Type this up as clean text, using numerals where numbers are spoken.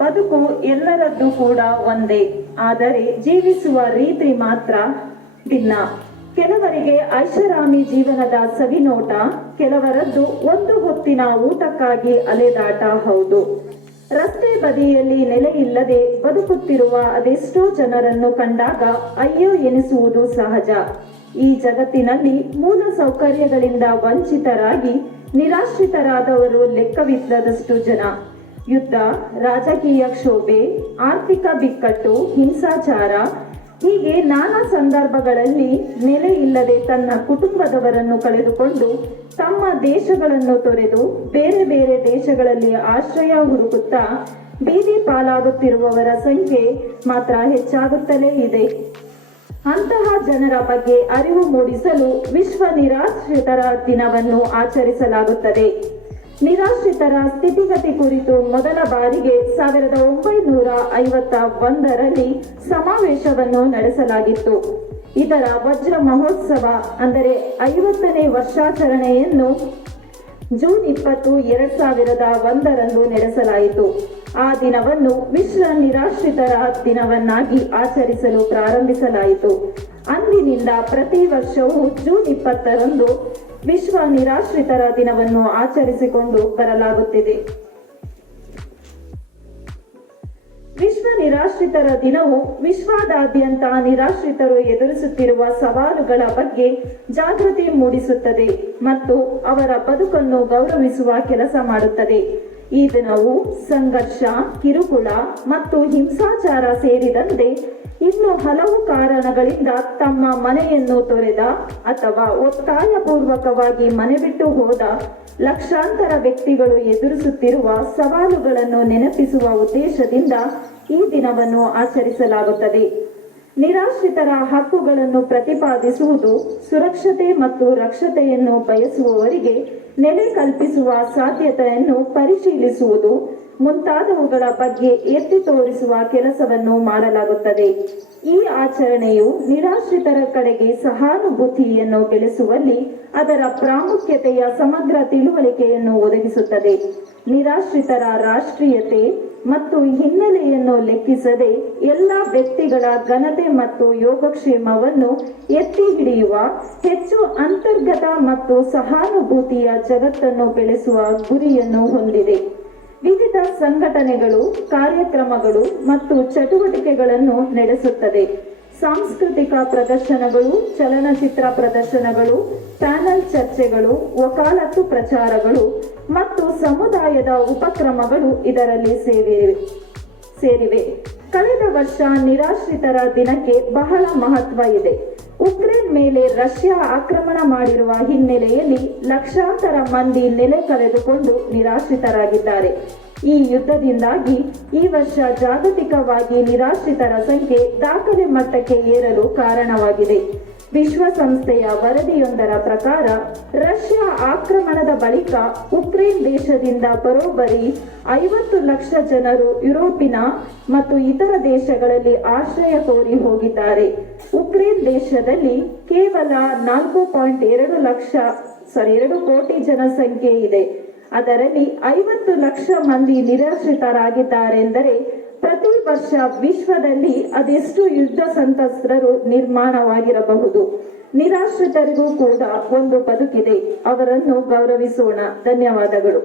ಬದುಕು ಎಲ್ಲರದ್ದು ಕೂಡ ಒಂದೇ, ಆದರೆ ಜೀವಿಸುವ ರೀತಿ ಮಾತ್ರ ಭಿನ್ನ. ಕೆಲವರಿಗೆ ಐಷಾರಾಮಿ ಜೀವನದ ಸವಿನೋಟ, ಕೆಲವರದ್ದು ಒಂದು ಹೊತ್ತಿನ ಊಟಕ್ಕಾಗಿ ಅಲೆದಾಟ. ಹೌದು, ರಸ್ತೆ ಬದಿಯಲ್ಲಿ ನೆಲೆಯಿಲ್ಲದೆ ಬದುಕುತ್ತಿರುವ ಅದೆಷ್ಟೋ ಜನರನ್ನು ಕಂಡಾಗ ಅಯ್ಯೋ ಎನಿಸುವುದು ಸಹಜ. ಈ ಜಗತ್ತಿನಲ್ಲಿ ಮೂಲ ಸೌಕರ್ಯಗಳಿಂದ ವಂಚಿತರಾಗಿ ನಿರಾಶ್ರಿತರಾದವರು ಲೆಕ್ಕವಿಲ್ಲದಷ್ಟು ಜನ. ಯುದ್ಧ, ರಾಜಕೀಯ ಕ್ಷೋಭೆ, ಆರ್ಥಿಕ ಬಿಕ್ಕಟ್ಟು, ಹಿಂಸಾಚಾರ ಹೀಗೆ ನಾನಾ ಸಂದರ್ಭಗಳಲ್ಲಿ ನೆಲೆ ಇಲ್ಲದೆ ತನ್ನ ಕುಟುಂಬದವರನ್ನು ಕಳೆದುಕೊಂಡು ತಮ್ಮ ದೇಶಗಳನ್ನು ತೊರೆದು ಬೇರೆ ಬೇರೆ ದೇಶಗಳಲ್ಲಿ ಆಶ್ರಯ ಹುಡುಕುತ್ತಾ ಬೀದಿ ಪಾಲಾಗುತ್ತಿರುವವರ ಸಂಖ್ಯೆ ಮಾತ್ರ ಹೆಚ್ಚಾಗುತ್ತಲೇ ಇದೆ. ಅಂತಹ ಜನರ ಬಗ್ಗೆ ಅರಿವು ಮೂಡಿಸಲು ವಿಶ್ವ ನಿರಾಶ್ರಿತರ ದಿನವನ್ನು ಆಚರಿಸಲಾಗುತ್ತದೆ. ನಿರಾಶ್ರಿತರ ಸ್ಥಿತಿಗತಿ ಕುರಿತು ಮೊದಲ ಬಾರಿಗೆ 1951ರಲ್ಲಿ ಸಮಾವೇಶವನ್ನು ನಡೆಸಲಾಗಿತ್ತು. ಇದರ ವಜ್ರ ಮಹೋತ್ಸವ ಅಂದರೆ 50ನೇ ವರ್ಷಾಚರಣೆಯನ್ನು ಜೂನ್ 20, 2001ರಂದು ನಡೆಸಲಾಯಿತು. ಆ ದಿನವನ್ನು ವಿಶ್ವ ನಿರಾಶ್ರಿತರ ದಿನವನ್ನಾಗಿ ಆಚರಿಸಲು ಪ್ರಾರಂಭಿಸಲಾಯಿತು. ಅಂದಿನಿಂದ ಪ್ರತಿ ವರ್ಷವೂ ಜೂನ್ 20ರಂದು ವಿಶ್ವ ನಿರಾಶ್ರಿತರ ದಿನವನ್ನು ಆಚರಿಸಿಕೊಂಡು ಬರಲಾಗುತ್ತಿದೆ. ವಿಶ್ವ ನಿರಾಶ್ರಿತರ ದಿನವು ವಿಶ್ವದಾದ್ಯಂತ ನಿರಾಶ್ರಿತರು ಎದುರಿಸುತ್ತಿರುವ ಸವಾಲುಗಳ ಬಗ್ಗೆ ಜಾಗೃತಿ ಮೂಡಿಸುತ್ತದೆ ಮತ್ತು ಅವರ ಬದುಕನ್ನು ಗೌರವಿಸುವ ಕೆಲಸ ಮಾಡುತ್ತದೆ. ಈ ದಿನವು ಸಂಘರ್ಷ, ಕಿರುಕುಳ ಮತ್ತು ಹಿಂಸಾಚಾರ ಸೇರಿದಂತೆ ಇನ್ನು ಹಲವು ಕಾರಣಗಳಿಂದ ತಮ್ಮ ಮನೆಯನ್ನು ತೊರೆದ ಅಥವಾ ಒತ್ತಾಯಪೂರ್ವಕವಾಗಿ ಮನೆ ಬಿಟ್ಟು ಹೋದ ಲಕ್ಷಾಂತರ ವ್ಯಕ್ತಿಗಳು ಎದುರಿಸುತ್ತಿರುವ ಸವಾಲುಗಳನ್ನು ನೆನಪಿಸುವ ಉದ್ದೇಶದಿಂದ ಈ ದಿನವನ್ನು ಆಚರಿಸಲಾಗುತ್ತದೆ. ನಿರಾಶ್ರಿತರ ಹಕ್ಕುಗಳನ್ನು ಪ್ರತಿಪಾದಿಸುವುದು, ಸುರಕ್ಷತೆ ಮತ್ತು ರಕ್ಷತೆಯನ್ನು ಬಯಸುವವರಿಗೆ ನೆಲೆ ಕಲ್ಪಿಸುವ ಸಾಧ್ಯತೆಯನ್ನು ಪರಿಶೀಲಿಸುವುದು ಮುಂತಾದವುಗಳ ಬಗ್ಗೆ ಎತ್ತಿ ತೋರಿಸುವ ಕೆಲಸವನ್ನು ಮಾಡಲಾಗುತ್ತದೆ. ಈ ಆಚರಣೆಯು ನಿರಾಶ್ರಿತರ ಕಡೆಗೆ ಸಹಾನುಭೂತಿಯನ್ನು ಬೆಳೆಸುವಲ್ಲಿ ಅದರ ಪ್ರಾಮುಖ್ಯತೆಯ ಸಮಗ್ರ ತಿಳುವಳಿಕೆಯನ್ನು ಒದಗಿಸುತ್ತದೆ. ನಿರಾಶ್ರಿತರ ರಾಷ್ಟ್ರೀಯತೆ ಮತ್ತು ಹಿನ್ನೆಲೆಯನ್ನು ಲೆಕ್ಕಿಸದೆ ಎಲ್ಲ ವ್ಯಕ್ತಿಗಳ ಘನತೆ ಮತ್ತು ಯೋಗಕ್ಷೇಮವನ್ನು ಎತ್ತಿ ಹಿಡಿಯುವ ಹೆಚ್ಚು ಅಂತರ್ಗತ ಮತ್ತು ಸಹಾನುಭೂತಿಯ ಜಗತ್ತನ್ನು ಬೆಳೆಸುವ ಗುರಿಯನ್ನು ಹೊಂದಿದೆ. ವಿವಿಧ ಸಂಘಟನೆಗಳು, ಕಾರ್ಯಕ್ರಮಗಳು ಮತ್ತು ಚಟುವಟಿಕೆಗಳನ್ನು ನಡೆಸುತ್ತದೆ. ಸಾಂಸ್ಕೃತಿಕ ಪ್ರದರ್ಶನಗಳು, ಚಲನಚಿತ್ರ ಪ್ರದರ್ಶನಗಳು, ಪ್ಯಾನಲ್ ಚರ್ಚೆಗಳು, ವಕಾಲತ್ತು ಪ್ರಚಾರಗಳು ಮತ್ತು ಸಮುದಾಯದ ಉಪಕ್ರಮಗಳು ಇದರಲ್ಲಿ ಸೇರಿವೆ. ಕಳೆದ ವರ್ಷ ನಿರಾಶ್ರಿತರ ದಿನಕ್ಕೆ ಬಹಳ ಮಹತ್ವ ಇದೆ. ಉಕ್ರೇನ್ ಮೇಲೆ ರಷ್ಯಾ ಆಕ್ರಮಣ ಮಾಡಿರುವ ಹಿನ್ನೆಲೆಯಲ್ಲಿ ಲಕ್ಷಾಂತರ ಮಂದಿ ನೆಲೆ ಕಳೆದುಕೊಂಡು ನಿರಾಶ್ರಿತರಾಗಿದ್ದಾರೆ. ಈ ಯುದ್ಧದಿಂದಾಗಿ ಈ ವರ್ಷ ಜಾಗತಿಕವಾಗಿ ನಿರಾಶ್ರಿತರ ಸಂಖ್ಯೆ ದಾಖಲೆ ಮಟ್ಟಕ್ಕೆ ಏರಲು ಕಾರಣವಾಗಿದೆ. ವಿಶ್ವಸಂಸ್ಥೆಯ ವರದಿಯೊಂದರ ಪ್ರಕಾರ ರಷ್ಯಾ ಆಕ್ರಮಣದ ಬಳಿಕ ಉಕ್ರೇನ್ ದೇಶದಿಂದ ಬರೋಬ್ಬರಿ 50 ಲಕ್ಷ ಜನರು ಯುರೋಪಿನ ಮತ್ತು ಇತರ ದೇಶಗಳಲ್ಲಿ ಆಶ್ರಯ ಕೋರಿ ಹೋಗಿದ್ದಾರೆ. ಉಕ್ರೇನ್ ದೇಶದಲ್ಲಿ ಕೇವಲ 4.2 ಕೋಟಿ ಜನಸಂಖ್ಯೆ ಇದೆ. ಅದರಲ್ಲಿ 50 ಲಕ್ಷ ಮಂದಿ ನಿರಾಶ್ರಿತರಾಗಿದ್ದಾರೆಂದರೆ ಪ್ರತಿ ವರ್ಷ ವಿಶ್ವದಲ್ಲಿ ಅದೆಷ್ಟು ಯುದ್ಧ ಸಂತ್ರಸ್ತರು ನಿರ್ಮಾಣವಾಗಿರಬಹುದು. ನಿರಾಶ್ರಿತರಿಗೂ ಕೂಡ ಒಂದು ಬದುಕಿದೆ. ಅವರನ್ನು ಗೌರವಿಸೋಣ. ಧನ್ಯವಾದಗಳು.